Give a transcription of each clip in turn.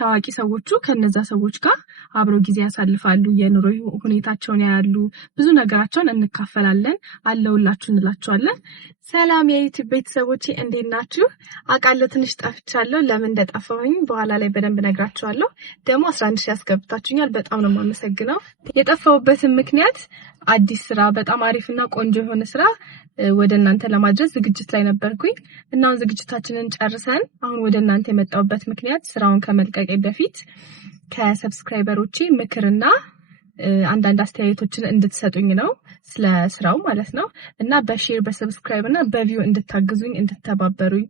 ታዋቂ ሰዎቹ ከነዛ ሰዎች ጋር አብረው ጊዜ ያሳልፋሉ የኑሮ ሁኔታቸውን ያያሉ ብዙ ነገራቸውን እንካፈላለን አለውላችሁ እንላችኋለን ሰላም የዩቲዩብ ቤተሰቦቼ እንዴት ናችሁ አቃለ ትንሽ ጠፍቻለሁ ለምን እንደጠፋሁኝ በኋላ ላይ በደንብ ነግራችኋለሁ ደሞ 11 ሺህ ያስገብታችሁኛል በጣም ነው ማመሰግነው የጠፋሁበት ምክንያት አዲስ ስራ በጣም አሪፍና ቆንጆ የሆነ ስራ ወደ እናንተ ለማድረስ ዝግጅት ላይ ነበርኩኝ እና ዝግጅታችንን ጨርሰን አሁን ወደ እናንተ የመጣውበት ምክንያት ስራውን ከመልቀቄ በፊት ከሰብስክራይበሮቼ ምክርና አንዳንድ አስተያየቶችን እንድትሰጡኝ ነው ስለ ስራው ማለት ነው እና በሼር በሰብስክራይብ እና በቪው እንድታግዙኝ እንድትተባበሩኝ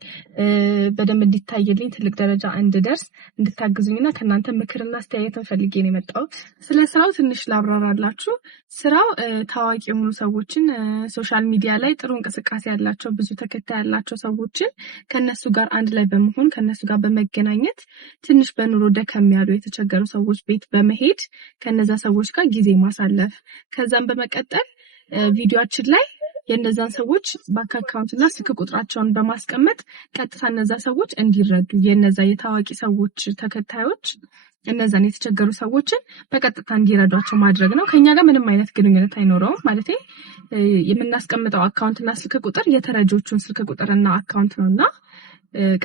በደንብ እንዲታየልኝ ትልቅ ደረጃ እንድደርስ እንድታግዙኝና ከናንተ ምክርና አስተያየትን ፈልጌ ነው የመጣው ስለ ስራው ትንሽ ላብራራላችሁ ስራው ታዋቂ የሆኑ ሰዎችን ሶሻል ሚዲያ ላይ ጥሩ እንቅስቃሴ ያላቸው ብዙ ተከታይ ያላቸው ሰዎችን ከነሱ ጋር አንድ ላይ በመሆን ከነሱ ጋር በመገናኘት ትንሽ በኑሮ ደከም ያሉ የተቸገሩ ሰዎች ቤት በመሄድ ከነዛ ሰዎች ጋር ጊዜ ማሳለፍ ከዛም በመቀጠል ቪዲዮአችን ላይ የነዛን ሰዎች ባንክ አካውንትና ስልክ ቁጥራቸውን በማስቀመጥ ቀጥታ እነዛ ሰዎች እንዲረዱ የነዛ የታዋቂ ሰዎች ተከታዮች እነዛን የተቸገሩ ሰዎችን በቀጥታ እንዲረዷቸው ማድረግ ነው ከኛ ጋር ምንም አይነት ግንኙነት አይኖርም ማለት የምናስቀምጠው አካውንትና ስልክ ቁጥር የተረጆቹን ስልክ ቁጥርና አካውንት ነውና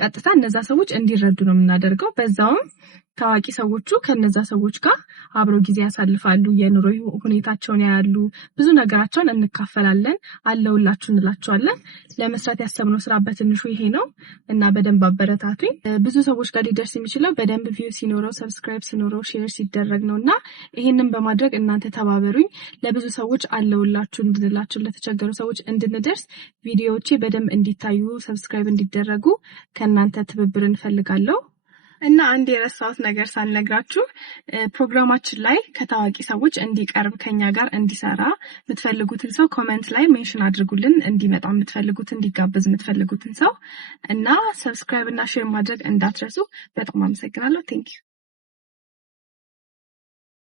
ቀጥታ እነዛ ሰዎች እንዲረዱ ነው የምናደርገው በዛውም ታዋቂ ሰዎቹ ከነዛ ሰዎች ጋር አብረው ጊዜ ያሳልፋሉ የኑሮ ሁኔታቸውን ያያሉ ብዙ ነገራቸውን እንካፈላለን አለውላችሁ እንላችኋለን ለመስራት ያሰብነው ስራ በትንሹ ይሄ ነው እና በደንብ አበረታቱኝ ብዙ ሰዎች ጋር ሊደርስ የሚችለው በደንብ ቪው ሲኖረው ሰብስክራይብ ሲኖረው ሼር ሲደረግ ነውና ይሄንን በማድረግ እናንተ ተባበሩኝ ለብዙ ሰዎች አለውላችሁ እንድንላችሁ ለተቸገሩ ሰዎች እንድንደርስ ቪዲዮዎቼ በደንብ እንዲታዩ ሰብስክራይብ እንዲደረጉ ከናንተ ትብብር እንፈልጋለሁ እና አንድ የረሳሁት ነገር ሳልነግራችሁ ፕሮግራማችን ላይ ከታዋቂ ሰዎች እንዲቀርብ ከኛ ጋር እንዲሰራ የምትፈልጉትን ሰው ኮሜንት ላይ ሜንሽን አድርጉልን እንዲመጣ የምትፈልጉትን እንዲጋበዝ የምትፈልጉትን ሰው እና ሰብስክራይብ እና ሼር ማድረግ እንዳትረሱ በጣም አመሰግናለሁ ቴንክ ዩ